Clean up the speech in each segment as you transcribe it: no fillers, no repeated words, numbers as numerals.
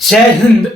जय हिंद।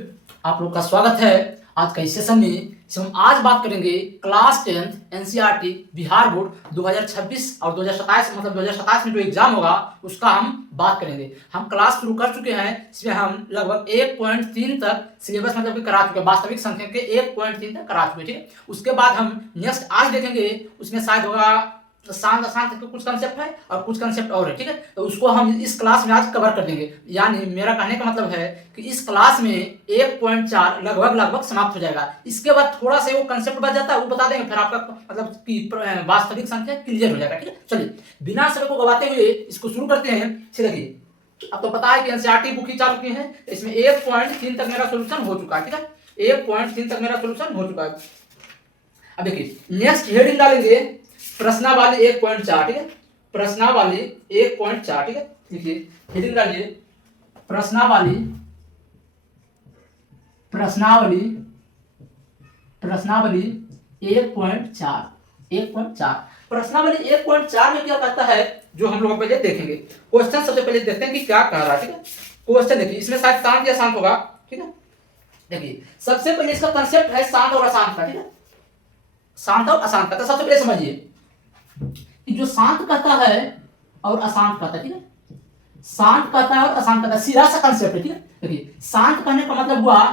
आप लोग का स्वागत है आज का इस सेशन में। हम आज बात करेंगे class 10th NCERT Bihar board 2026 और 2027 मतलब 2027 में जो एग्जाम होगा उसका हम बात करेंगे। हम क्लास शुरू कर चुके हैं, इसमें हम लगभग 1.3 तक सिलेबस मतलब कि करा चुके हैं, वास्तविक संख्या के 1.3 तक करा चुके। ठीक है, उसके बाद हम नेक्स्ट आज देखेंगे, उसमें शायद होगा शांत अशांत के कुछ कंसेप्ट है और कुछ कंसेप्ट और है। ठीक है, तो उसको हम इस क्लास में आज कवर कर देंगे। यानी मेरा कहने का मतलब है कि इस क्लास में 1.4 लगभग समाप्त हो जाएगा। इसके बाद थोड़ा सा वो कंसेप्ट बच जाता है, वो बता देंगे, फिर आपका मतलब कि वास्तविक संख्या क्लियर हो जाएगा। ठीक है, चलिए बिना समय को गवाते हुए इसको शुरू करते हैं। देखिए, अब तो पता है कि एनसीईआरटी बुक ही चाल चुकी है, इसमें 1.3 तक मेरा सोल्यूशन हो चुका है। ठीक है, 1.3 तक मेरा सोल्यूशन हो चुका है। अब देखिए नेक्स्ट हेडिंग डालेंगे प्रश्नावली 1.4। ठीक है, प्रश्नावली 1.4। ठीक है, देखिए हेडिंग डालिए प्रश्नावली प्रश्नावली प्रश्नावली 1.4। 1.4 प्रश्नावली 1.4 में क्या कहता है जो हम लोग पहले देखेंगे। क्वेश्चन सबसे पहले देखते हैं कि क्या कह रहा है। ठीक है, क्वेश्चन देखिए, इसमें शायद शांत या शांत होगा। ठीक है, देखिए सबसे पहले इसका कंसेप्ट है शांत और अशांत का। ठीक है, शांत और अशांत का। तो सबसे पहले समझिए कि जो शांत कहता है और अशांत कहता है, ठीक है, शांत कहता है और अशांत कहता है, सीधा सा कंसेप्ट है। ठीक है, देखिए शांत कहने का मतलब हुआ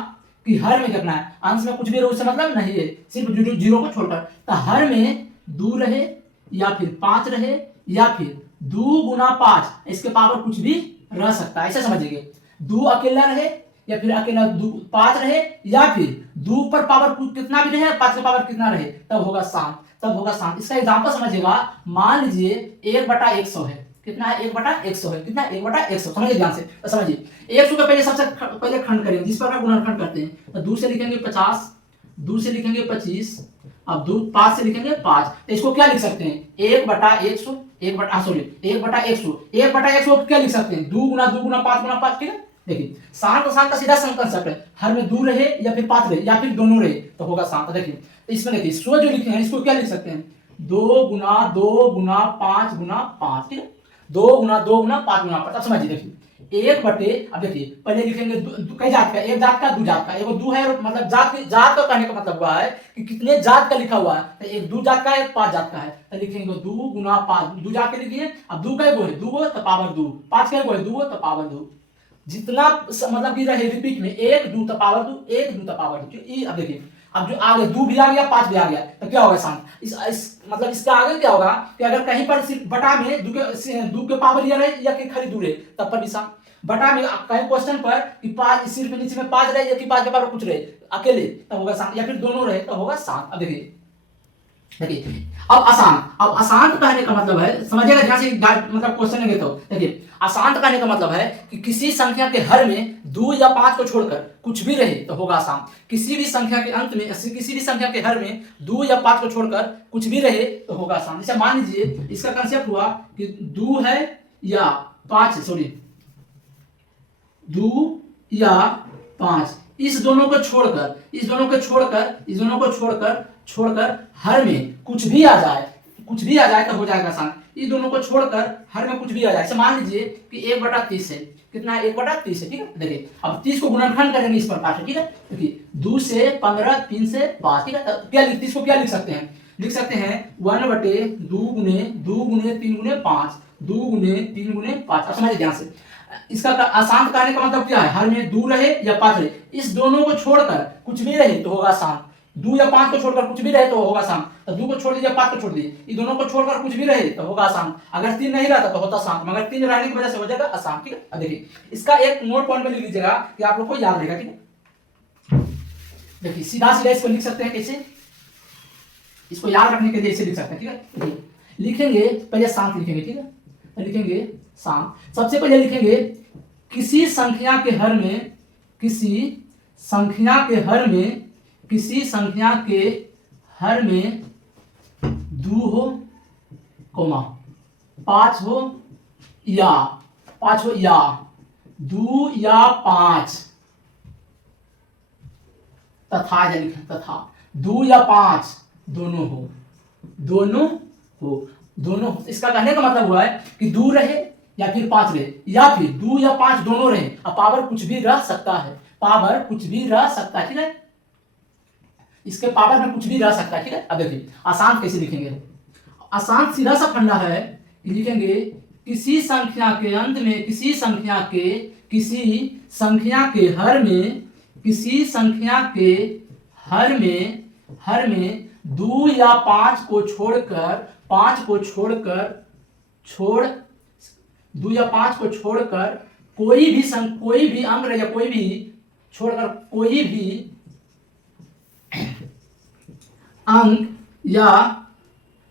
कि हर में कितना है, अंश में कुछ भी रहे उससे मतलब नहीं है, सिर्फ जीरो को छोड़कर। तो हर में 2 रहे या फिर 5 रहे या फिर 2 गुना 5, इसके पावर कुछ भी रह सकता है, ऐसे समझिए। 2 अकेला रहे या फिर अकेला 5 रहे या फिर 2 पर पावर कितना भी रहे, 5 का पावर कितना रहे, तब होगा शांत। तब होगा शांत। इसका एग्जांपल समझिएगा। मान लीजिए 1/100 है, कितना है, 1/100 है, कितना 1/100, समझिए ध्यान से। तो समझिए 100 का पहले सबसे पहले खंड करेंगे, जिस प्रकार गुणनखंड करते हैं। तो 2 से लिखेंगे 50, 2 से लिखेंगे 25, अब 5 से लिखेंगे 5। तो इसको क्या लिख सकते हैं, 1/100, 1/100 क्या लिख सकते हैं, 2 गुना 2 गुना 5 गुना 5। ठीक है, देखिए शांत और शांत का सीधा कंसेप्ट है, हर में 2 रहे या फिर 5 रहे या फिर दोनों रहे तो होगा शांत। देखिए तो इसमें देखिए सो जो लिखे हैं इसको क्या लिख सकते हैं, 2 गुना 2 गुना 5 गुना 5। ठीक है, 2 गुना 2 गुना 5 गुना 5। अब समझिए, देखिए 1/, अब देखिए पहले लिखेंगे कई जात का, एक जात का दो जात का, एगो 2 है मतलब जात का कहने का मतलब हुआ है कि कितने जात का लिखा हुआ है। तो एक 2 जात का है, एक 5 जात का है। तो लिखेंगे 2 गुना 5, 2 जात के लिखिए। अब 2 का एगो है 2 तो पावर 2, 5 का एगो है 2 तो पावर 2। जितना मतलब कि रहे रिपीट में 1 2 तो पावर 2, 1 2 तो पावर 2। अब देखिए अब जो आगे 2 भी आ गया 5 भी आ गया तो क्या होगा शांत। इस मतलब इसका आगे क्या होगा कि अगर कहीं पर सिर्फ बटा में 2 के पावर या रहे या कि खाली 2 रहे तब पर भी शांत। बटा में कहीं क्वेश्चन पर कि 5 सिर्फ नीचे में 5 रहे या कि 5 के पावर कुछ रहे अकेले तब होगा शांत, या फिर दोनों रहे तो होगा शांत। अब देखिए अब अशांत कहने का मतलब है, समझिएगा ध्यान से, मतलब क्वेश्चन लेंगे तो देखिए अशांत कहने का मतलब है कि किसी संख्या के हर में 2 या 5 को छोड़कर कुछ भी रहे तो होगा अशांत। किसी भी संख्या के अंत में, किसी भी संख्या के हर में 2 या 5 को छोड़कर कुछ भी रहे तो होगा अशांत। जैसे मान लीजिए इसका कंसेप्ट हुआ कि 2 है या 5 है, सॉरी 2 या 5, इस दोनों को छोड़कर हर में कुछ भी आ जाए तो हो जाएगा आसान। इस दोनों को छोड़कर हर में कुछ भी आ जाए। जैसे मान लीजिए कि 1/30 है, कितना है 1/30 है। ठीक है, देखिए अब 30 को गुणनखंड करेंगे इस प्रकार से। ठीक है, देखिए 2 से 15, 3 से 5। ठीक है, तो क्या 30 को क्या लिख सकते हैं, 1/2 गुने 2 गुने 3 गुने 5, 2 गुने 3 गुने 5। अब समझिए ध्यान से, इसका अशांत कहने का मतलब क्या है, हर में 2 रहे या 5 रहे, इस दोनों को छोड़कर कुछ भी रहे तो होगा शांत। 2 या 5 को छोड़कर कुछ भी रहे तो होगा शांत। तो 2 को छोड़ दीजिए 5 को छोड़ दीजिए, इन दोनों को छोड़कर कुछ भी रहे तो होगा शांत। अगर 3 नहीं रहता तो होता शांत, मगर 3 रहने की वजह से हो जाएगा अशांत। ठीक है, अब देखिए इसका एक नोट पॉइंट में लिख लीजिएगा कि आप लोग को याद रहेगा। ठीक है, देखिए सीधा इसको लिख सकते हैं कैसे, इसको याद रखने के लिए इसे लिख सकते हैं। ठीक है, लिखेंगे पहले शांत लिखेंगे। ठीक है, तो लिखेंगे शांत। सबसे पहले लिखेंगे किसी संख्या के हर में 2 हो, 5 हो या 2 या 5 तथा 2 या 5 दोनों हो दोनों। इसका कहने का मतलब हुआ है कि 2 रहे या फिर 5 रहे या फिर 2 या 5 दोनों रहे। अब पावर कुछ भी रह सकता है, पावर कुछ भी रह सकता है, ठीक है, इसके पावर में कुछ भी रह सकता है, ठीक है। अब देखिए आसान कैसे लिखेंगे, आसान सीधा सा फंडा है कि लिखेंगे किसी संख्या के अंत में, किसी संख्या के हर में, किसी संख्या के हर में 2 या 5 को छोड़कर 2 या 5 को छोड़कर कोई भी अंक रहे, या कोई भी छोड़कर कोई भी अंक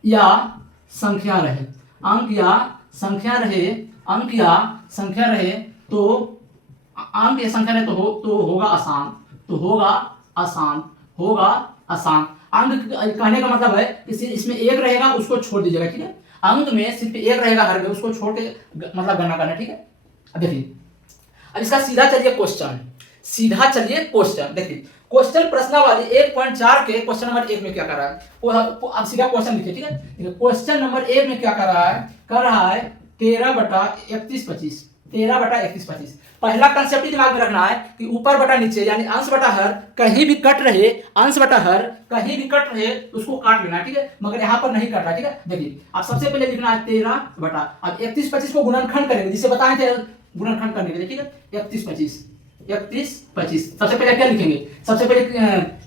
या संख्या रहे, अंक या संख्या रहे तो होगा आसान। अंक कहने का मतलब है कि इसमें एक रहेगा उसको छोड़ दीजिएगा, ठीक है। अंक में सिर्फ एक रहेगा हर में, उसको छोड़ के मतलब गणना करना, ठीक है। अब देखिए अब इसका सीधा चलिए क्वेश्चन देखिए। क्वेश्चन प्रश्नावली 1.4 के क्वेश्चन नंबर 1 में क्या कर रहा है, अब सीधा क्वेश्चन लिखिए, ठीक है। क्वेश्चन नंबर 1 में क्या कर रहा है 13/3125। पहला कंसेप्ट ही दिमाग में रखना है कि ऊपर बटा नीचे यानी अंश बटा हर कहीं भी कट रहे, उसको काट लेना, ठीक है। मगर यहाँ पर नहीं कट रहा, ठीक है। देखिए अब सबसे पहले लिखना है 13 बटा, अब 31-25 को गुणनखंड करेंगे, जिसे बताए थे गुणनखंड करने के लिए, ठीक है। 31-25 सबसे पहले क्या लिखेंगे, सबसे पहले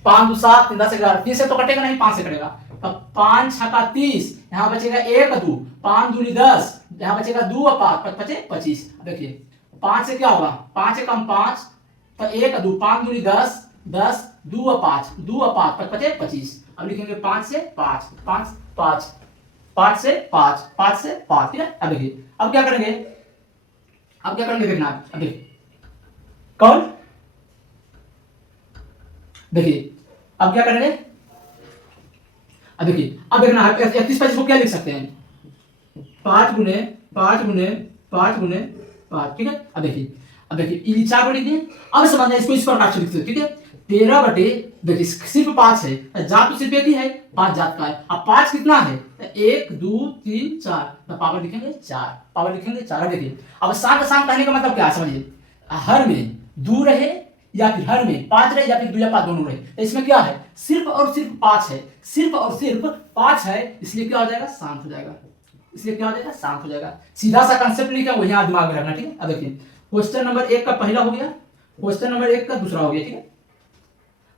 5 2 7 3 10 11, 3 से तो कटेगा नहीं, 5 से कटेगा। तब 5 6 का 30, यहाँ बचेगा 1 2, 5 दूनी 10, यहाँ बचेगा 2 और 5 5 25। देखिए 5 से क्या होगा, 5 से कम 5, तो 1 2, 5 दूनी 10 10, 2 और 5 5 5 25। अब लिखेंगे 5 से 5 5 5 5 से 5 5 से 5, ठीक है। अब देखिए अब क्या करेंगे देखना, अब देखिए कौन, देखिए अब क्या करेंगे, अब देखिए अब देखना है 31-25 को क्या लिख सकते हैं, 5 गुने 5 गुने 5 गुने 5, ठीक है। अब देखिए ये 4 को लिख दिए। अब समझना इसको इस प्रकार से लिख सकते, ठीक है। 13 बटे, देखिए सिर्फ 5 है, जात तो सिर्फ एक ही है, 5 जात का है। अब 5 कितना है, 1 2 3 4, तो पावर लिखेंगे 4। देखिए अब साथ कहने का मतलब क्या है समझिए, हर में 2 रहे या फिर हर में 5 रहे या फिर 2 या 5 दोनों रहे, तो इसमें क्या है सिर्फ और सिर्फ 5 है, इसलिए क्या हो जाएगा शांत हो जाएगा, सीधा सा कंसेप्ट लिखा वही यहाँ दिमाग में रखना, ठीक है। अब देखिए क्वेश्चन नंबर 1 का पहला हो गया, क्वेश्चन नंबर 1 का दूसरा हो गया, ठीक है।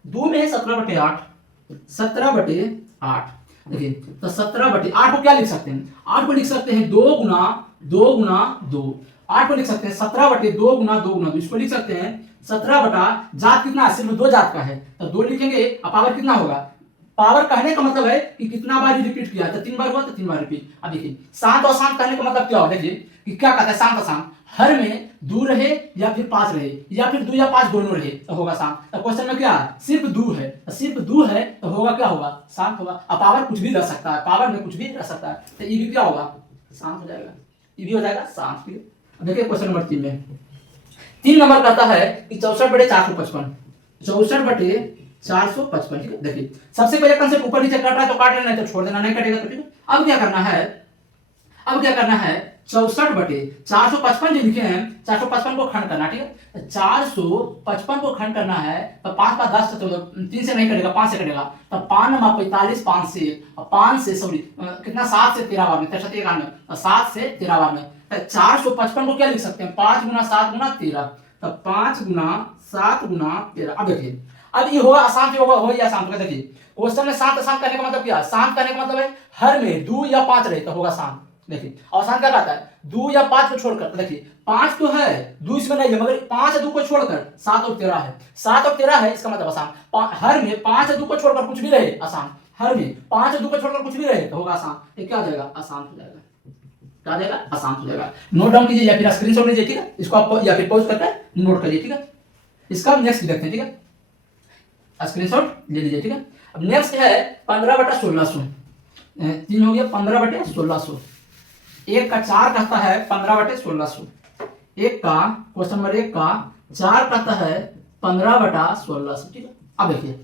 2 में है 17/8, देखिए तो 17/8 को क्या लिख सकते हैं, 8 को लिख सकते हैं 2 गुना 2, 8 को लिख सकते हैं 17/2 गुना 2, इसको लिख सकते हैं 17 बटा, जात कितना है सिर्फ 2 जात का है, तो 2 लिखेंगे। अब पावर कितना होगा, पावर कहने का मतलब है कि कितना बार रिपीट किया, तो 3 बार हुआ तो 3 बार रिपीट। अब देखिए शांत और शांत कहने का मतलब क्या हो, देखिए कि क्या कहता है शांत और शांत, हर में 2 रहे या फिर 5 रहे या फिर 2 या 5 दोनों रहे तो होगा शांत। तो क्वेश्चन में क्या है सिर्फ 2 है, तो होगा क्या होगा शांत होगा। अब पावर कुछ भी रह सकता है, पावर में कुछ भी रह सकता है, तो ये भी क्या होगा शांत हो जाएगा, ये भी हो जाएगा शांत। अब देखिए क्वेश्चन नंबर 3 में 3 नंबर कहता है कि 64/455, 64/455, ठीक है। देखिए सबसे पहले कंसेप्ट ऊपर नीचे कट रहा है तो काट लेना, नहीं तो छोड़ देना, नहीं कटेगा तो ठीक है। अब क्या करना है 64/455 जो लिखे हैं 455 को खंड करना, ठीक है। 455 को खंड करना है तो 5 5 10 तो 3 से नहीं कटेगा, 5 से कटेगा, तो 5 9 45, 5 से सॉरी कितना 7 से 13 बार में, 63 91, 7 से 13 बार में। 455 को क्या लिख सकते हैं 5 गुना 7 गुना 13, तो 5 गुना 7 गुना 13। अब देखिए अब ये होगा अशांत हो या शांत होगा। देखिए क्वेश्चन में शांत अशांत करने का मतलब क्या है, शांत करने का मतलब है हर में 2 या 5 रहे तो होगा शांत। देखिए और शांत क्या कहता है 2 या 5 को छोड़कर, तो देखिए 5 तो है 2 इसमें नहीं है, मगर 5 या 2 को छोड़कर 7 और 13 है, 7 और 13 है, इसका मतलब आसान। हर में 5 या 2 को छोड़कर कुछ भी रहे आसान, हर में 5 या 2 को छोड़कर कुछ भी रहे तो होगा आसान, ये क्या हो जाएगा अशांत हो जाएगा, क्या जाएगा अशांत हो जाएगा। नोट डाउन कीजिए या फिर स्क्रीनशॉट लीजिए, ठीक है, इसको आप या फिर पॉज करके नोट करिए, ठीक है। इसका नेक्स्ट देखते हैं, ठीक है, स्क्रीनशॉट ले लीजिए, ठीक है। अब नेक्स्ट है 15/1600, 3 हो गया 15/1600, 1 का 4 कहता है 15/1600, एक का क्वेश्चन नंबर 1 का 4 कहता है 15/1600, ठीक है। अब देखिए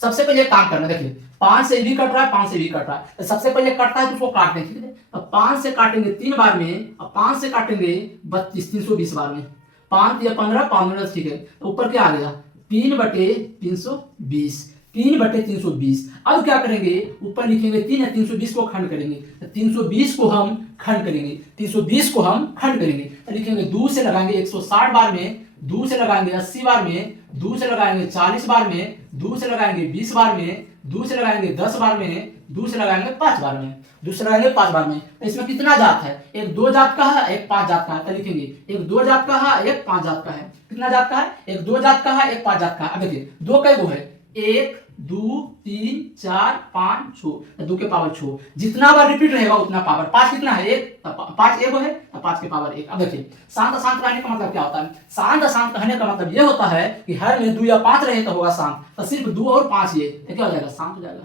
सबसे पहले काम करना, देखिए 5 से भी कट रहा है, 5 से भी कट रहा है, तो सबसे पहले कटता है तो उसको काटते हैं, ठीक है। अब 5 से काटेंगे 3 बार में, अब 5 से काटेंगे 32, 320 बार में, 5 या 15, 15, ठीक है। तो ऊपर क्या आ गया 3/320, 3/320। अब क्या करेंगे, ऊपर लिखेंगे 3 या 320 को खंड करेंगे, तो 320 को हम खंड करेंगे, 320 को हम खंड करेंगे, तो लिखेंगे 2 से लगाएंगे 160 बार में, 2 से लगाएंगे 80 बार में, 2 से लगाएंगे 40 बार में, 2 से लगाएंगे 20 बार में, 2 से लगाएंगे 10 बार में, 2 से लगाएंगे 5 बार में, 2 से लगाएंगे 5 बार में। तो इसमें कितना जात है, एक 2 जात का है, एक 5 जात का है, तो लिखेंगे एक 2 जात का है, एक 5 जात का है। कितना जात का है, एक 2 जात का है, एक 5 जात का है। अब देखिए 2 कै गो है, 1 2 3 4 5 6, 2 के पावर 6, जितना बार रिपीट रहेगा उतना पावर। 5 कितना है, 1, 5 1 है, तो 5 के पावर 1। अब देखिए शांत अशांत कहने का मतलब क्या होता है, शांत अशांत कहने का मतलब ये होता है कि हर में 2 या 5 रहे तो होगा शांत, तो सिर्फ 2 और 5 ये क्या हो जाएगा, शांत हो जाएगा।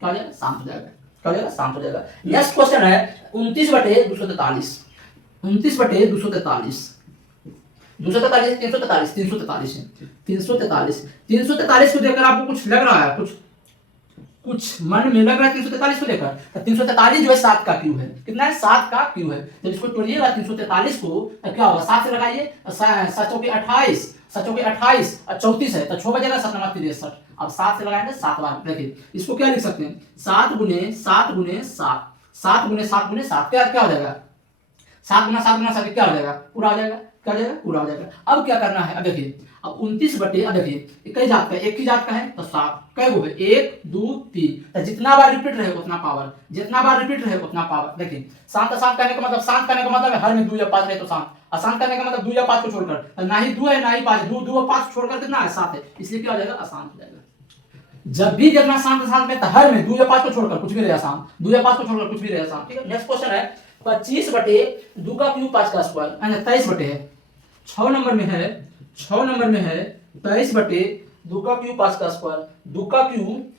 क्या हो जाएगा, शांत हो जाएगा। क्या हो जाएगा, शांत हो जाएगा। नेक्स्ट क्वेश्चन है 29/243, 29/243, 243, 343, 343 है, 343, 343 को देखकर आपको कुछ लग रहा है, कुछ मन में लग रहा है 343 को लेकर, 343 जो है 7 का क्यू है। कितना है, 7 का क्यू है। जब इसको तोड़िएगा 343 को तो क्या होगा, 7 से लगाइए, 7 चौके 28, 7 चौके 28 और 34 है, तो 6 बजेगा, 7 9 63। अब 7 से लगाएंगे 7 बार। देखिए इसको क्या लिख सकते हैं, 7 गुने 7 गुने 7, 7 गुने 7 गुने 7, क्या हो जाएगा, 7 गुना 7 गुना 7 क्या हो जाएगा, पूरा हो जाएगा। क्या हो जाएगा, पूरा हो जाएगा। अब क्या करना है, अब देखिए अब 29 बटे, अब देखिए कई जात का, एक ही जात का है तो 7 कै गो है, 1 2 3, तो जितना बार रिपीट रहे उतना पावर, जितना बार रिपीट रहे उतना पावर। देखिए शांत अशांत करने का मतलब, शांत करने का मतलब है हर में 2 या 5 रहे तो शांत, अशांत करने का मतलब 2 या 5 को छोड़कर, ना ही 2 है ना ही 5, 2 और 5 छोड़कर कितना है, 7 है, इसलिए क्या हो जाएगा, अशांत हो जाएगा। जब भी देखना शांत अशांत में, तो हर में 2 या 5 को छोड़कर कुछ भी रहे शांत, 2 या 5 को छोड़कर कुछ भी रहे शांत, ठीक है। नेक्स्ट क्वेश्चन है 25/2 का क्यूब 5 का स्क्वायर, 23 बटे है, 6 नंबर में है, 6 नंबर में है 23/2 का क्यूब 5 का स्क्वायर, 2 का क्यूब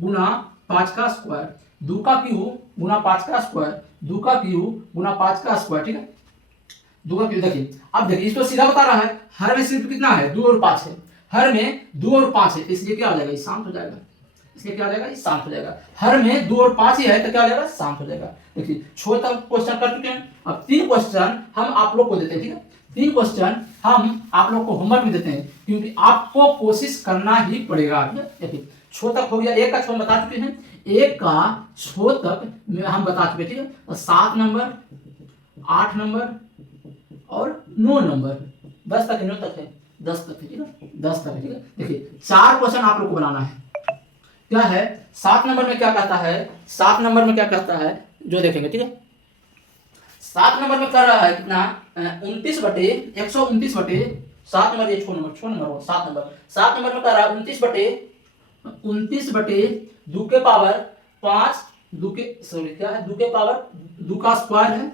गुना 5 का स्क्वायर, 2 का क्यूब गुना 5 का स्क्वायर, 2 का क्यूब गुना 5 का स्क्वायर, ठीक है। 2 का क्यूब देखिए, अब देखिए इसको सीधा बता रहा है, हर में सिर्फ कितना है, 2 और 5 है, हर में 2 और 5 है, इसलिए क्या हो जाएगा, ये शांत हो जाएगा, इसलिए क्या हो जाएगा, ये शांत हो जाएगा। हर में 2 और 5 ही है तो क्या हो जाएगा, शांत हो जाएगा। देखिए 6 तक क्वेश्चन कर चुके हैं, अब 3 क्वेश्चन हम आप लोग को देते हैं, ठीक है। 3 क्वेश्चन हम आप लोग को होमवर्क में देते हैं, क्योंकि आपको कोशिश करना ही पड़ेगा। देखिए 6 तक हो गया, 1 का 6 बता चुके हैं, 1 का 6 तक हम बता चुके, ठीक है। तो 7 नंबर, 8 नंबर और 9 नंबर, 10 तक 9 तक है, 10 तक है, ठीक है, 10 तक है, ठीक है। देखिए 4 क्वेश्चन आप लोग को बनाना है। क्या है 7 नंबर में, क्या कहता है, 7 नंबर में क्या कहता है जो देखेंगे, ठीक है। 7 नंबर में कर रहा है कितना, 129 बटे 7 नंबर, ये 6 नंबर 7 नंबर, 7 नंबर में कर रहा है 29 बटे 2 के पावर 5, 2 के सॉरी क्या है, 2 के पावर 2 का स्क्वायर है,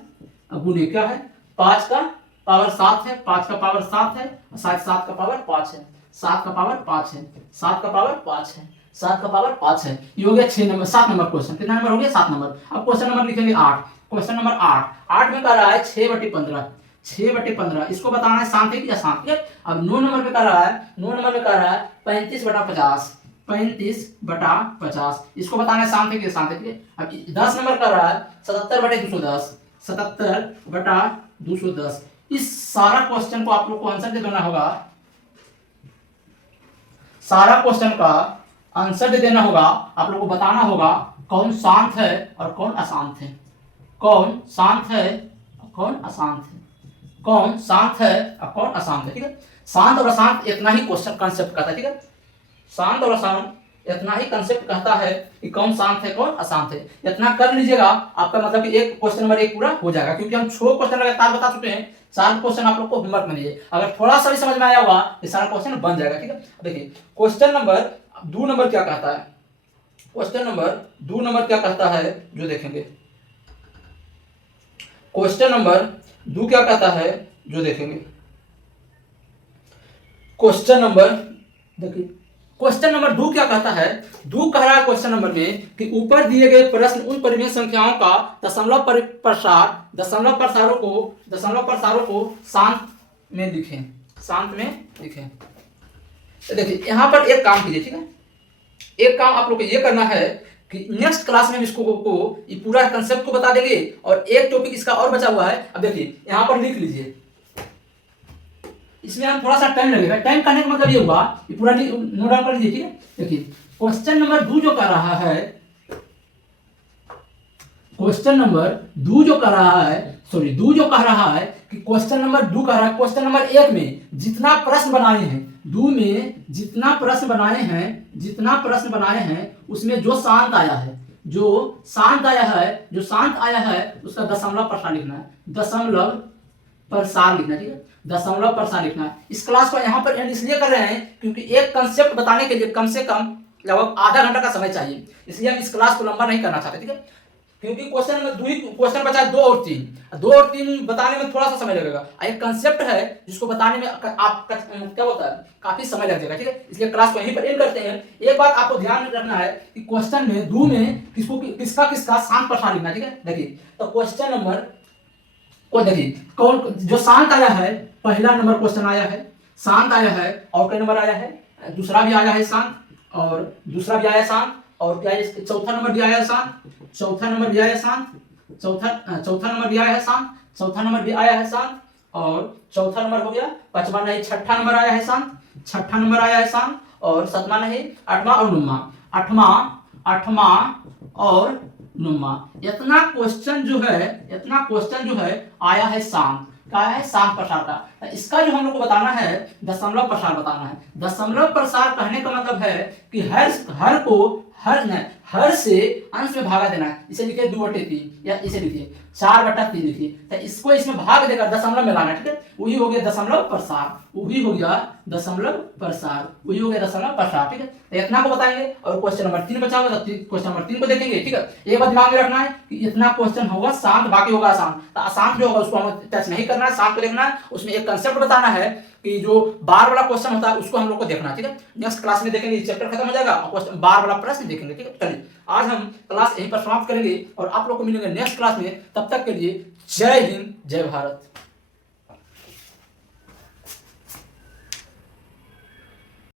अब गुने क्या है 5 का पावर 7 है, 5 का पावर 7 है, 7 का पावर 5 है, 7 का पावर 5 है, 7 का पावर 5 है, 7 का पावर 5 है। ये हो गया 6 नंबर, 7 नंबर क्वेश्चन। कितना नंबर हो गया, 7 नंबर। अब क्वेश्चन नंबर लिखेंगे 8, क्वेश्चन नंबर 8 में कह रहा है 6/15, 6/15 इसको बताना है शांत है कि अशांत है। अब 9 नंबर में कह रहा है, 9 नंबर में कह रहा है 35/50, 35/50 इसको बताना है शांत है कि अशांत है, ठीक है। अब 10 नंबर कह रहा है 77/210, 77/210। इस सारा क्वेश्चन को आप लोग को आंसर दे देना होगा, सारा क्वेश्चन का आंसर दे देना होगा, आप लोग को बताना होगा कौन शांत है और कौन अशांत है, कौन शांत है और कौन अशांत है, कौन शांत है और कौन अशांत है, ठीक है। शांत और अशांत इतना ही क्वेश्चन कंसेप्ट कहता है, ठीक है। शांत और अशांत इतना ही कंसेप्ट कहता है कि कौन शांत है कौन अशांत है। इतना कर लीजिएगा आपका मतलब कि एक क्वेश्चन नंबर 1 पूरा हो जाएगा, क्योंकि हम 6 क्वेश्चन लगातार बता चुके हैं, 4 क्वेश्चन आप लोग को होमवर्क में लीजिए। अगर थोड़ा सा भी समझ में आया होगा तो सारा क्वेश्चन बन जाएगा, ठीक है। देखिए क्वेश्चन नंबर 2 नंबर क्या कहता है, क्वेश्चन नंबर 2 नंबर क्या कहता है जो देखेंगे, क्वेश्चन नंबर 2 क्या कहता है जो देखेंगे। क्वेश्चन नंबर देखिए, क्वेश्चन नंबर 2 क्या कहता है, 2 कह रहा है क्वेश्चन नंबर में कि ऊपर दिए गए प्रश्न उन परिमेय संख्याओं का दशमलव प्रसारों को शांत में लिखें, शांत में लिखें। तो देखिए यहां पर एक काम कीजिए, ठीक है, एक काम आप लोग को ये करना है कि नेक्स्ट क्लास में हम इसको को ये पूरा कंसेप्ट को बता देंगे, और एक टॉपिक इसका और बचा हुआ है। अब देखिए यहाँ पर लिख लीजिए, इसमें हम थोड़ा सा टाइम लगेगा। टाइम करने का मतलब ये हुआ, ये पूरा नोट डाउन कर लीजिए, ठीक है। देखिए क्वेश्चन नंबर 2 जो कर रहा है, क्वेश्चन नंबर 2 जो कर रहा है, सॉरी 2 जो कह रहा है कि क्वेश्चन नंबर 2 कह रहा है, क्वेश्चन नंबर 1 में जितना प्रश्न बनाए हैं, 2 में जितना प्रश्न बनाए हैं, जितना प्रश्न बनाए हैं उसमें जो शांत आया है, जो शांत आया है, जो शांत आया है उसका दशमलव प्रसार लिखना है, दशमलव प्रसार लिखना है, ठीक है, दशमलव प्रसार लिखना है। इस क्लास को यहाँ पर एंड इसलिए कर रहे हैं क्योंकि एक कंसेप्ट बताने के लिए कम से कम लगभग आधा घंटा का समय चाहिए, इसलिए हम इस क्लास को लंबा नहीं करना चाहते, ठीक है। क्योंकि क्वेश्चन में 2 क्वेश्चन बचा है, 2 और 3 बताने में थोड़ा सा समय लगेगा। एक कंसेप्ट है जिसको बताने में आप क्या बोलता है, काफी समय लग जाएगा, ठीक है। इसलिए क्लास को यहीं पर एंड करते हैं। एक बात आपको ध्यान में रखना है कि क्वेश्चन में 2 में किसका शांत प्रसार लिखना है, ठीक है। देखिए तो क्वेश्चन नंबर को देखिए कौन जो शांत आया है, पहला नंबर क्वेश्चन आया है, शांत आया है, और कई नंबर आया है, दूसरा भी आया है शांत, और दूसरा भी आया शांत, और क्या है चौथा नंबर भी आया है शांत, चौथा नंबर भी आया है शांत, चौथा नंबर भी आया है शांत, चौथा नंबर भी आया है शांत, और चौथा नंबर हो गया, पांचवा नहीं छठा नंबर आया है शांत, छठा नंबर आया है शांत, और सातवां नहीं आठवां और नौवां, आठवां और नौवां। इतना क्वेश्चन जो है आया है शांत, क्या है शांत प्रसार का। इसका जो हम लोग को बताना है दशमलव प्रसार बताना है। दशमलव प्रसार कहने का मतलब है कि हर से अंश में भागा देना है। इसे लिखिए 2/3 या इसे लिखिए 4/3 लिखिए, तो इसको इसमें भाग देकर दशमलव में लाना है, ठीक है। वही हो गया दशमलव प्रसार, वही हो गया दशमलव प्रसार, वही हो गया दशमलव प्रसार, ठीक है। तो इतना को बताएंगे, और क्वेश्चन नंबर 3 बचा होगा, क्वेश्चन नंबर 3 को देखेंगे, ठीक है। एक बात दिमाग में रखना है कि इतना क्वेश्चन होगा शांत, बाकी होगा आसान। तो आसान जो होगा उसको हमें टच नहीं करना है, शांत को देखना है। उसमें एक कंसेप्ट बताना है कि जो बार वाला क्वेश्चन होता है उसको हम लोग को देखना है, ठीक है। नेक्स्ट क्लास में देखेंगे, चैप्टर खत्म हो जाएगा और क्वेश्चन बार वाला प्रश्न देखेंगे, ठीक है। चलिए आज हम क्लास यहीं पर समाप्त करेंगे और आप लोग को मिलेंगे नेक्स्ट क्लास में। तब तक के लिए जय हिंद, जय भारत।